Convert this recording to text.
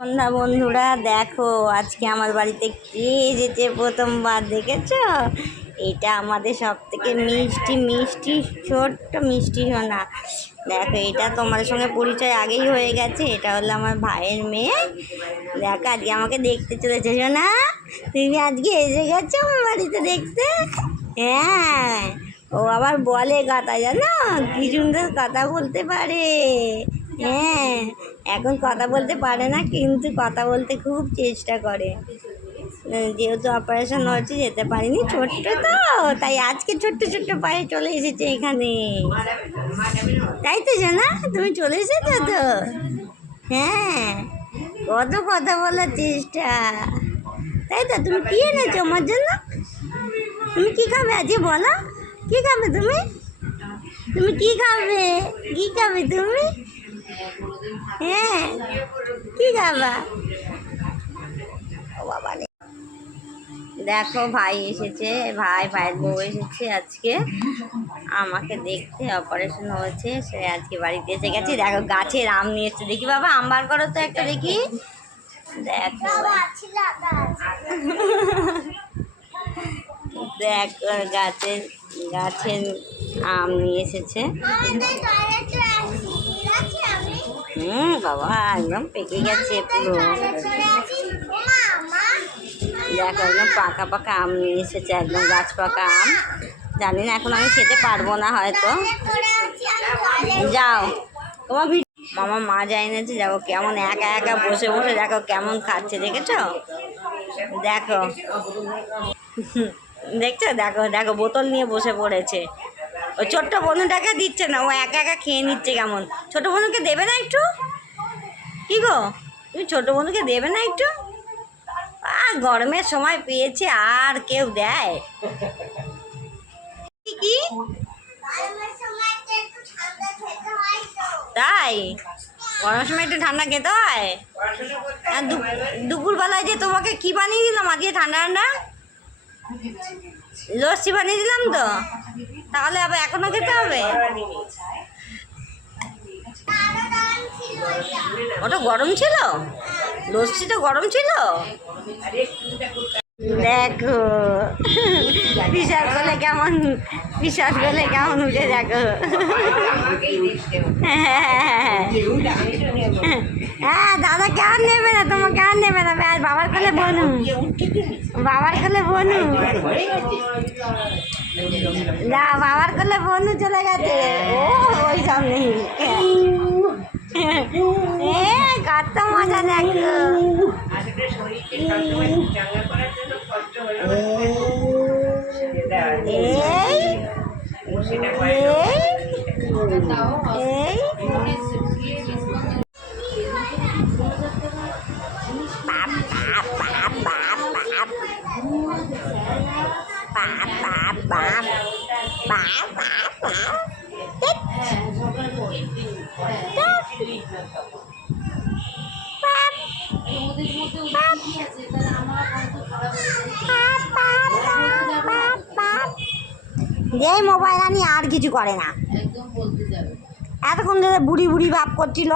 সন্ধ্যা বন্ধুরা, দেখো আজকে আমার বাড়িতে কে এসেছে প্রথমবার, দেখেছো? এটা আমাদের সব থেকে মিষ্টি মিষ্টি ছোট্ট মিষ্টি সোনা। দেখো, এটা তোমার সঙ্গে পরিচয় আগেই হয়ে গেছে। এটা হলো আমার ভাইয়ের মেয়ে। দেখো, আজকে আমাকে দেখতে চলেছে সোনা। তুমি আজকে এসে গেছো আমার বাড়িতে দেখতে। হ্যাঁ, ও আবার বলে কথা, জানো, কি সুন্দর কথা বলতে পারে। হ্যাঁ, এখন কথা বলতে পারে না, কিন্তু কথা বলতে খুব চেষ্টা করে। যেহেতু অপারেশন হয়েছে, যেতে পারিনি, ছোট্ট তো, তাই আজকে ছোট্ট ছোট্ট পায়ে চলে এসেছে এখানে। তাই তো জানা, তুমি চলে এসেছো তো। হ্যাঁ, কত কথা বলার চেষ্টা। তাই তো, তুমি কি এনেছো আমার জন্য? তুমি কি খাবে আজকে, বলো? কি খাবে তুমি? তুমি কি খাবে? কি খাবে তুমি? হ্যাঁ, কি খাবা? ও বাবা রে, দেখো ভাই এসেছে, ভাইয়ের বউ এসেছে আজকে আমাকে দেখতে। অপারেশন হয়েছে, সে আজকে বাড়িতে এসে গেছে। দেখো, গাছের আম নিয়ে এসছে। দেখি বাবা, আম বার করো তো একটা দেখি। দেখো দেখো, গাছের আম নিয়ে এসেছে। বাবা, একদম পেকে গেছে পুরো। দেখো, একদম পাকা পাকা আম নিয়ে এসেছে, একদম গাছ পাকা আম। জানি না, এখন আমি খেতে পারবো না হয়তো। যাও, তোমার মামা মা এনেছে। দেখো কেমন একা একা বসে বসে, দেখো কেমন খাচ্ছে, দেখেছো? দেখো দেখছো, দেখো দেখো, বোতল নিয়ে বসে পড়েছে। ওই ছোট্ট বন্ধুটাকে দিচ্ছে না, ও একা একা খেয়ে নিচ্ছে কেমন। ছোট বন্ধুকে দেবে না একটু? কি গো, তুমি ছোট বন্ধুকে দেবে না একটু? গরমের সময় পেয়েছে, আর কেউ দেয়? কি তাই? গরমের সময় একটু ঠান্ডা খেতে হয়। দুপুরবেলায় যে তোমাকে কি বানিয়ে দিলাম আজকে, ঠান্ডা ঠান্ডা লস্যি বানিয়ে দিলাম তো, তাহলে আবার এখনো খেতে হবে? ওটা গরম ছিল, লস্যিটা গরম ছিল। দেখো, বিশ্বাস করলে কেমন উঠে, দেখো। হ্যাঁ দাদা, কেমন নেবে না, তোমার কেমন নেবে না? বাবার কোলে বনু, বাবার কোলে বনু, যা, বাবার কোলে বনু চলে গেছে। ও ওই সব নেই, কত মজা। দেখো, এই মোবাইল আনি আর কিছু করে না, এতক্ষণ ধরে বুড়ি বুড়ি ভাব করছিল।